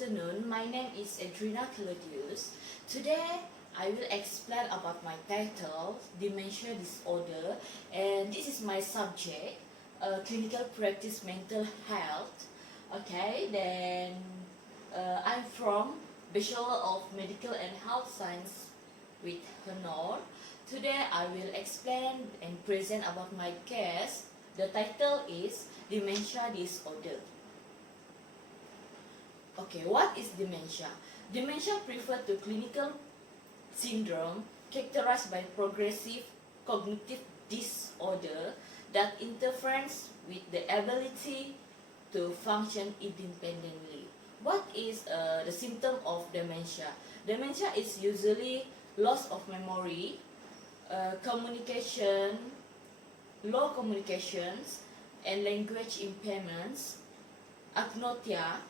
afternoon. My name is Edrina Claudius. Today I will explain about my title, Dementia Disorder, and this is my subject, Clinical Practice Mental Health. Okay, then I'm from Bachelor of Medical and Health Science with honor. Today I will explain and present about my case. The title is Dementia Disorder. Okay, what is dementia? Dementia refers to clinical syndrome characterized by progressive cognitive disorder that interferes with the ability to function independently. What is the symptom of dementia? Dementia is usually loss of memory, low communications, and language impairments, agnosia,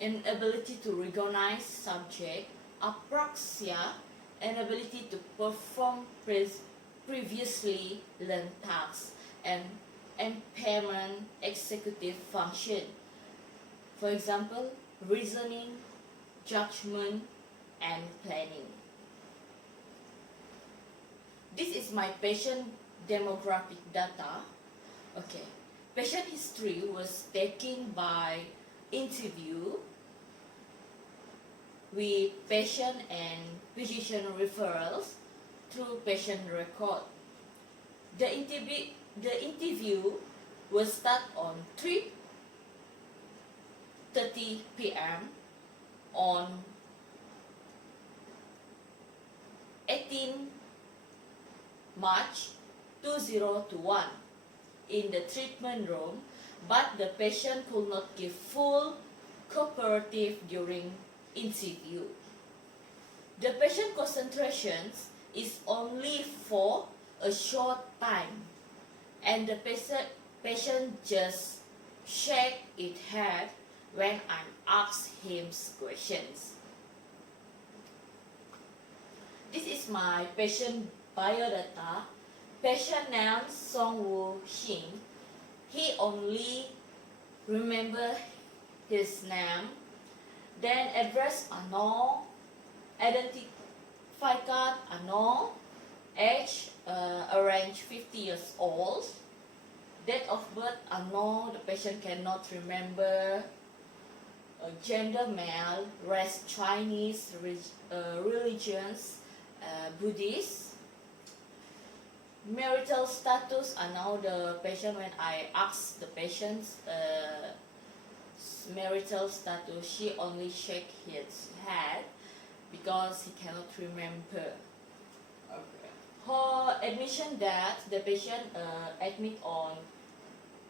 inability to recognize subject, apraxia, inability to perform previously learned tasks, and impairment executive function. For example, reasoning, judgment, and planning. This is my patient demographic data. Okay. Patient history was taken by interview with patient and physician referrals through patient record. The interview was start on 3:30 p.m. on 18 March 2021 in the treatment room, but the patient could not give full cooperative during interview. The patient concentration is only for a short time, and the patient just shake its head when I ask him questions. This is my patient biodata. Patient name Song-Woo Shin. He only remember his name. Then address unknown, identify card unknown, age around 50 years old, date of birth unknown. The patient cannot remember. Gender male, race Chinese, religions Buddhist. Marital status, and now the patient, when I ask the patient's marital status, she only shake his head because he cannot remember. Okay. Her admission date, the patient admit on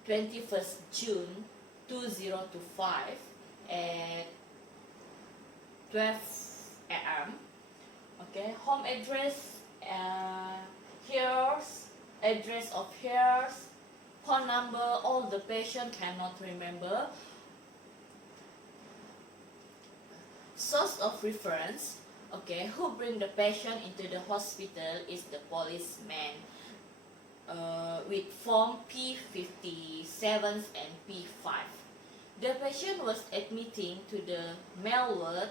21st June 2025 at 12 a.m. Okay, home address, here's address of here's, phone number, all the patient cannot remember. Source of reference, okay, who bring the patient into the hospital is the policeman with form P57 and P5. The patient was admitting to the male ward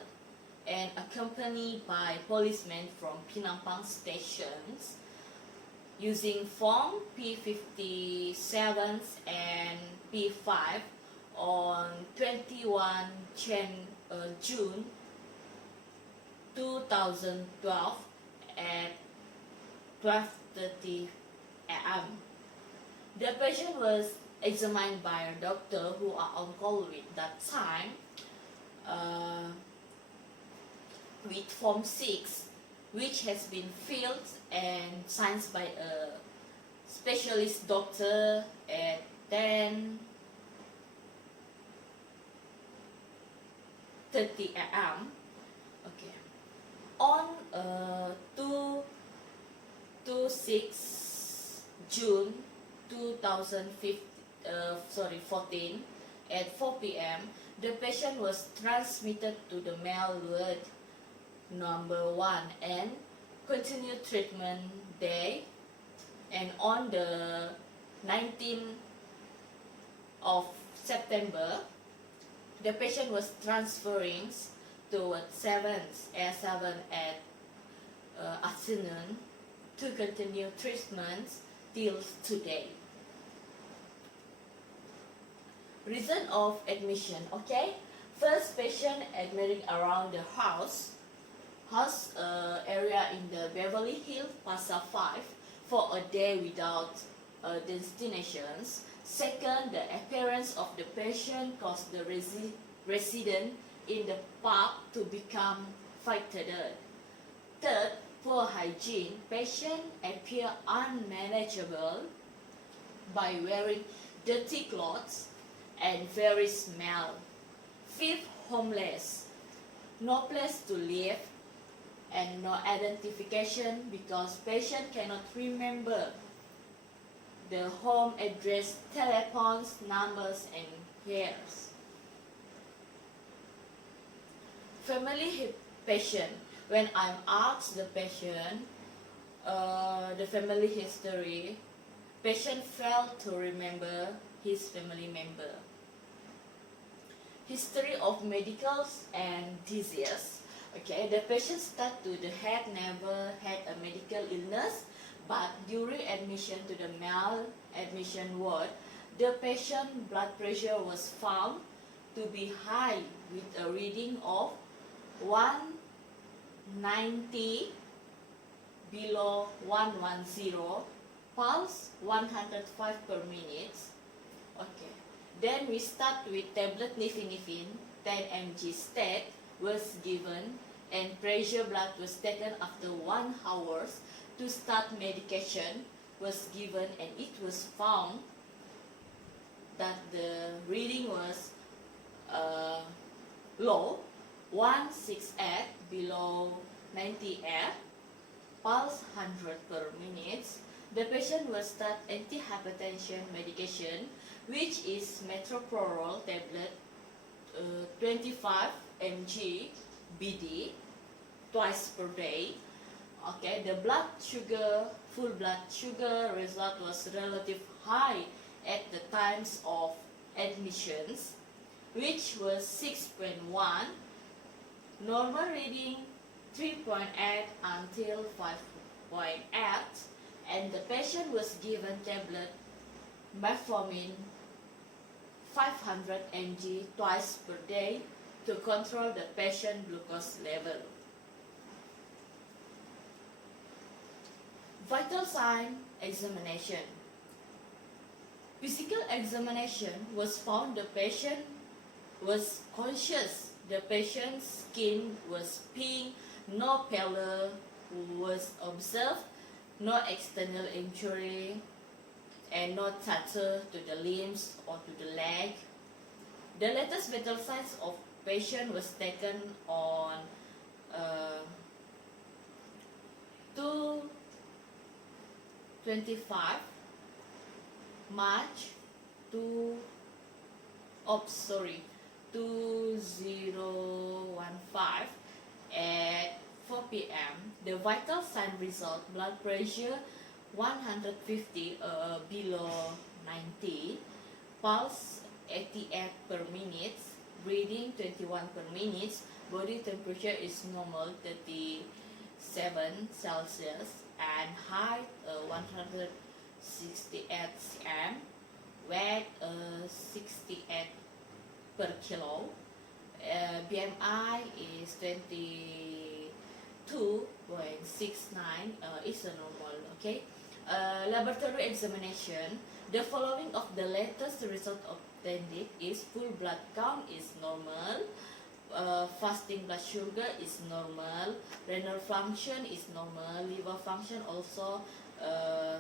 and accompanied by policemen from Penampang stations using form P57 and P5 on 21 June 2012 at 12:30 a.m. The patient was examined by a doctor who are on call with that time with form 6, which has been filled and signed by a specialist doctor at 10:30 a.m. Okay. On 6 June 2014 at 4 p.m. the patient was transmitted to the male ward number 1 and continued treatment day, and on the 19th of September the patient was transferring to 7 at afternoon to continue treatments till today. Reason of admission, okay? First, patient admitted around the house area in the Beverly Hills, Plaza 5 for a day without destinations. Second, the appearance of the patient caused the resident in the pub to become frightened. Third, poor hygiene. Patient appear unmanageable by wearing dirty clothes and very smell. Fifth, homeless. No place to live and no identification because patient cannot remember the home address, telephones, numbers, and years. Family patient. When I'm asked the patient, the family history, patient failed to remember his family member. History of medicals and disease. Okay, the patient start to the head never had a medical illness, but during admission to the admission ward, the patient blood pressure was found to be high with a reading of 190 below 110, pulse 105 per minute. Okay. Then we start with tablet nifin 10 mg stat was given and pressure blood was taken after 1 hour to start medication was given, and it was found that the reading was low, 168 below 98, pulse 100 per minute. The patient will start antihypertension medication, which is metoprolol tablet 25 mg BD twice per day. Okay, the blood sugar, full blood sugar result was relative high at the times of admissions, which was 6.1, normal reading 3.8 until 5.8, and the patient was given tablet metformin 500 mg twice per day to control the patient glucose level. Vital sign examination. Physical examination was found the patient was conscious. The patient's skin was pink, no pallor was observed, no external injury, and no tattoo to the limbs or to the leg. The latest vital signs of patient was taken on 25 March 2015 at 4 p.m. The vital sign result: blood pressure 150 below 90, pulse 88 per minute, breathing 21 per minute, body temperature is normal 37 Celsius, and height 168 cm, weight 68 per kilo, BMI is 22.69, is a normal. Okay. Laboratory examination. The following of the latest result obtained is: full blood count is normal, fasting blood sugar is normal, renal function is normal, liver function also,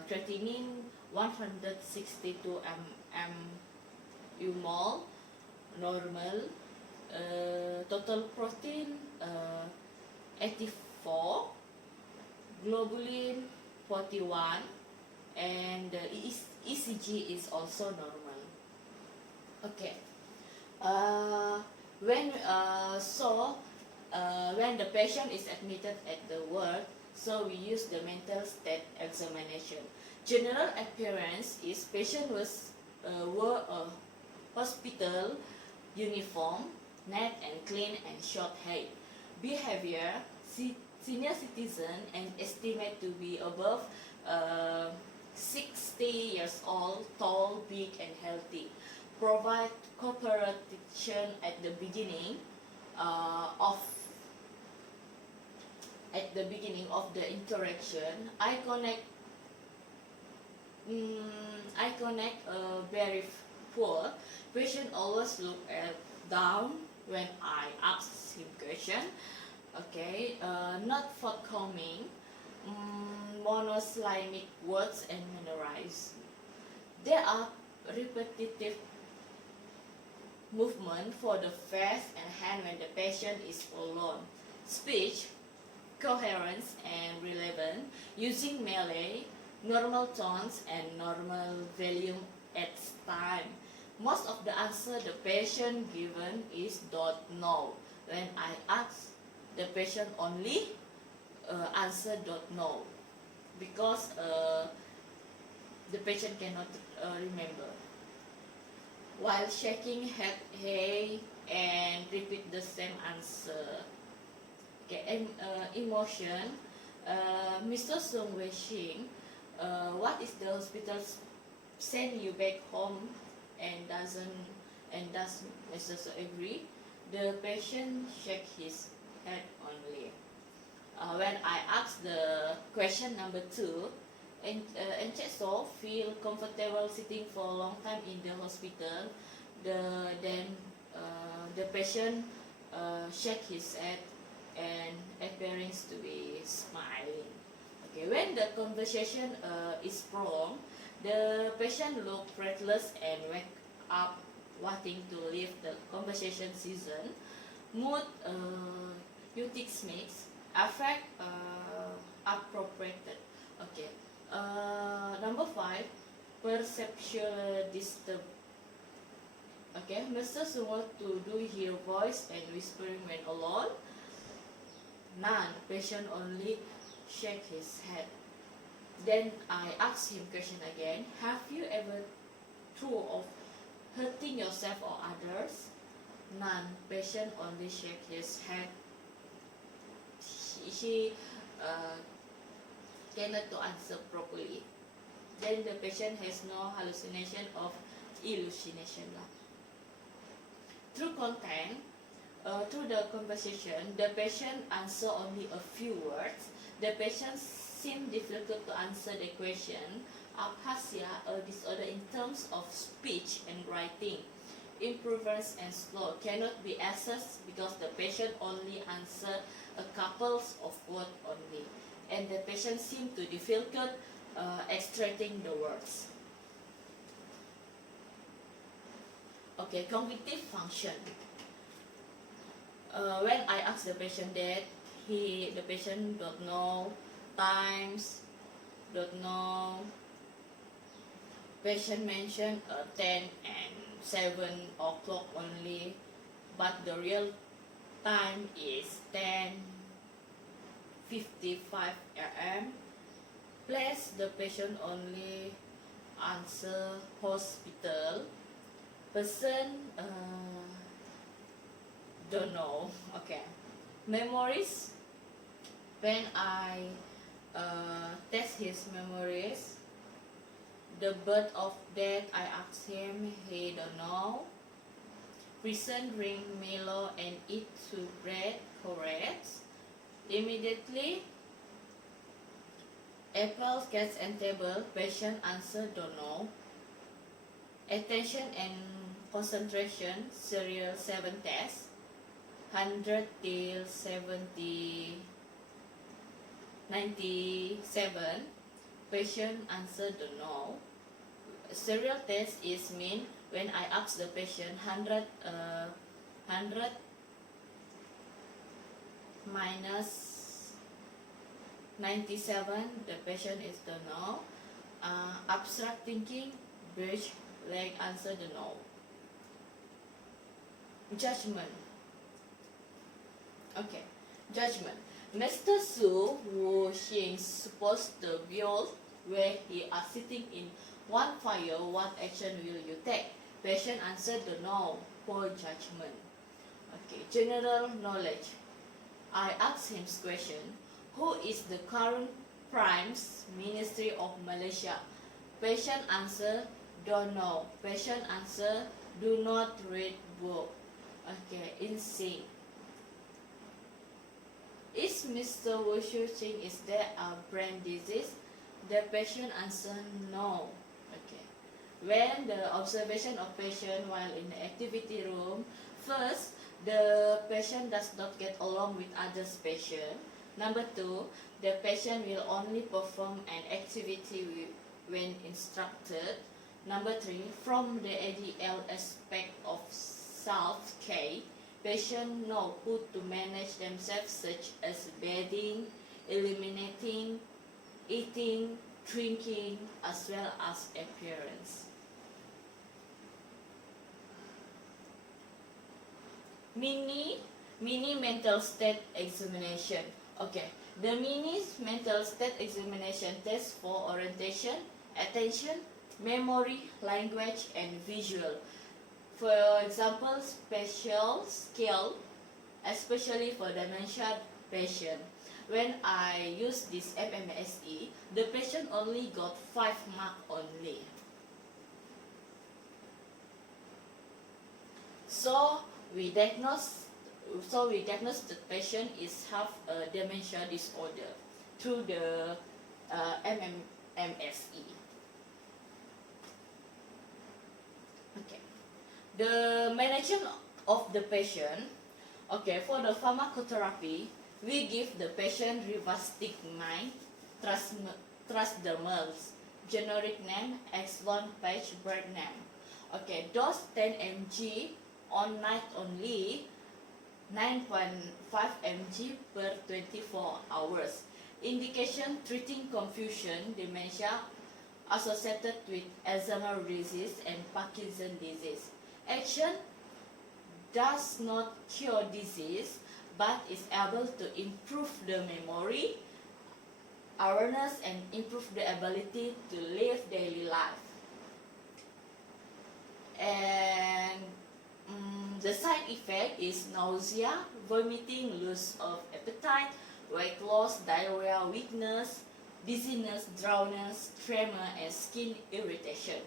creatinine 162 mmol normal, total protein 84, globulin 41, and the ECG is also normal. Okay. When the patient is admitted at the ward, so we use the mental state examination. General appearance is patient were a hospital uniform, neat and clean and short hair. Behavior, senior citizen and estimate to be above 60 years old, tall, big and healthy. Provide cooperation at the beginning of the interaction. Eye connect very poor. Patient always look down when I ask him question. Okay, not forthcoming, monosyllabic words and mannerized. There are repetitive movement for the face and hand when the patient is alone. Speech, coherence and relevant, using Malay, normal tones and normal volume at time. Most of the answer the patient given is don't know. When I ask the patient only answer don't know because the patient cannot remember. While shaking head, hey, and repeat the same answer. Okay, emotion. Mr. Sung Wei-shing, what is the hospital send you back home and does Mr. Sung agree? The patient shake his head only. When I ask the question number 2, Encheso feel comfortable sitting for a long time in the hospital. Then the patient shake his head and appears to be smiling. Okay, when the conversation is prolonged, the patient look breathless and wake up wanting to leave the conversation season. Mood eutics mix affect appropriated. Okay. Number 5, perceptual disturb. Okay, Mr. Sungho to do hear voice and whispering when alone. None. Patient only shake his head. Then I ask him question again. Have you ever thought of hurting yourself or others? None. Patient only shake his head. She cannot to answer properly. Then the patient has no hallucination of hallucination. Through content, through the conversation, the patient answer only a few words. The patient seem difficult to answer the question. Aphasia, a disorder in terms of speech and writing, improvements and slow, cannot be assessed because the patient only answer a couple of words only, and the patient seem to difficult extracting the words. Okay, cognitive function. When I ask the patient that the patient don't know times, don't know. Patient mentioned 10 and 7 o'clock only, but the real time is 10:55 a.m. Place the patient only answer hospital. Person don't know. Okay. Memories. When I test his memories, the birth of death I asked him, he don't know. Present, drink Milo and eat two bread, correct. Immediately, apples, cats and table, patient answer don't know. Attention and concentration, serial 7 test, 100 till 70, 97, patient answer don't know. Serial test is mean when I ask the patient 100 minus 97, the patient is don't know. Abstract thinking, bridge, leg answer don't know. Judgment. Okay, judgment. Mr. Su Wu-Xing supposed to build where he are sitting in one fire, what action will you take? Patient answer don't know. poor judgment. Okay, general knowledge. I asked him this question: who is the current Prime Minister of Malaysia? Patient answer, don't know. Patient answer, do not read book. Okay, in sync. Is Mr. Wushu think is there a brain disease? The patient answer, no. Okay. When the observation of patient while in the activity room, first, the patient does not get along with other patients. Number two, the patient will only perform an activity when instructed. Number three, from the ADL aspect of self-care, patients know how to manage themselves, such as bathing, eliminating, eating, drinking, as well as appearance. Mini mental state examination. Okay, the mini mental state examination tests for orientation, attention, memory, language, and visual. For example, spatial skill, especially for dementia patient. When I use this FMSE, the patient only got 5 marks only. So we diagnose the patient is have a dementia disorder through the MMSE. Okay. The management of the patient. Okay, for the pharmacotherapy, we give the patient rivastigmine, transdermals, generic name, X1 page brand name. Okay, dose 10 mg on night only, 9.5 mg per 24 hours. Indication: treating confusion, dementia associated with Alzheimer's disease and Parkinson's disease. Action: does not cure disease, but is able to improve the memory, awareness, and improve the ability to live daily life. And the side effect is nausea, vomiting, loss of appetite, weight loss, diarrhea, weakness, dizziness, drowsiness, tremor, and skin irritation.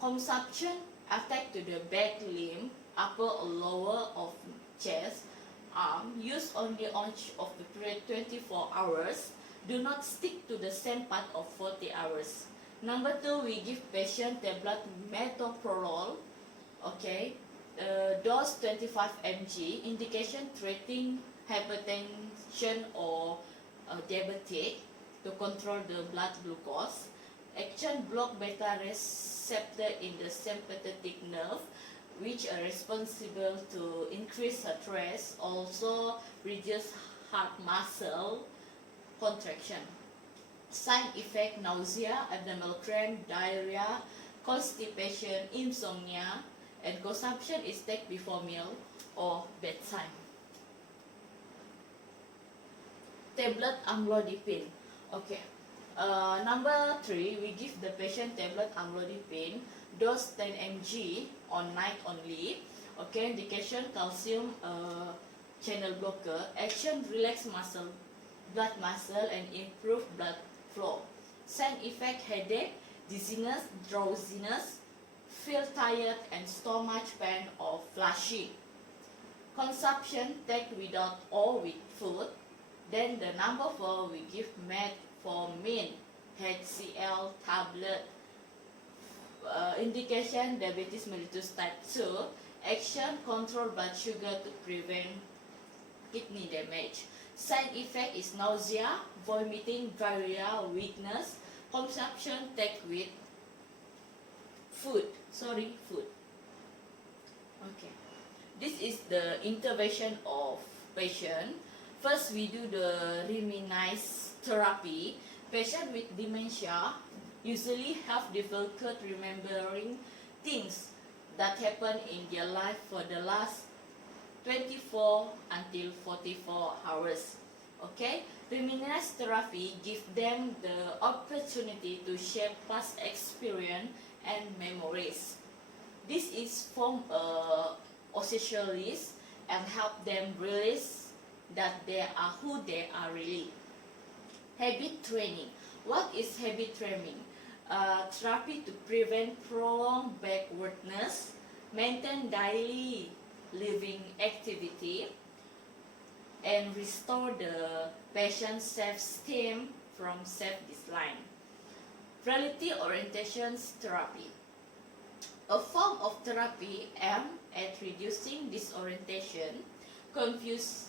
Consumption: attack to the back limb, upper or lower of chest, arm, used only on of the period 24 hours, do not stick to the same part of 40 hours. Number 2, we give patient tablet metoprolol, okay, dose 25 mg, indication treating hypertension or diabetic, to control the blood glucose. Action: block beta receptor in the sympathetic nerve, which are responsible to increase heart rate, also reduce heart muscle contraction. Side effect: nausea, abdominal cramp, diarrhea, constipation, insomnia, and consumption is take before meal or bedtime. Tablet amlodipine. Okay. Number 3, we give the patient tablet amlodipine, dose 10 mg on night only. Okay, indication: calcium channel blocker. Action: relax blood muscle and improve blood flow. Side effect: headache, dizziness, drowsiness, feel tired, and stomach pain or flushing. Consumption: take without or with food. Then the number 4, we give metformin HCl tablet. Indication: diabetes mellitus type 2. Action: control blood sugar to prevent kidney damage. Side effect is nausea, vomiting, diarrhea, weakness. Consumption: take with food. Okay. This is the intervention of patient. First, we do the reminisce therapy. Patients with dementia usually have difficulty remembering things that happen in their life for the last 24 until 44 hours. Okay, reminisce therapy gives them the opportunity to share past experience and memories. This is form a official list and help them realize that they are who they are really. Habit training. What is habit training? Therapy to prevent prolonged backwardness, maintain daily living activity, and restore the patient's self-esteem from self-decline. Reality orientation therapy. A form of therapy aimed at reducing disorientation, confuse,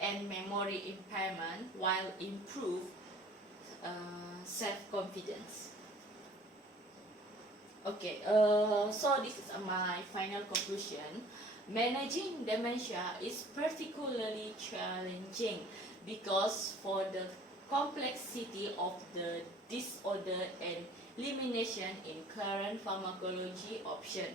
and memory impairment while improve self-confidence. Okay, so this is my final conclusion. Managing dementia is particularly challenging because for the complexity of the disorder and limitation in current pharmacology option.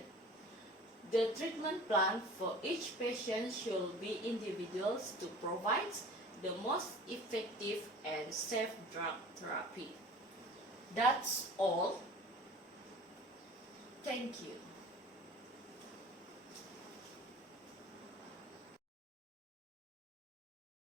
The treatment plan for each patient should be individual to provide the most effective and safe drug therapy. That's all. Thank you.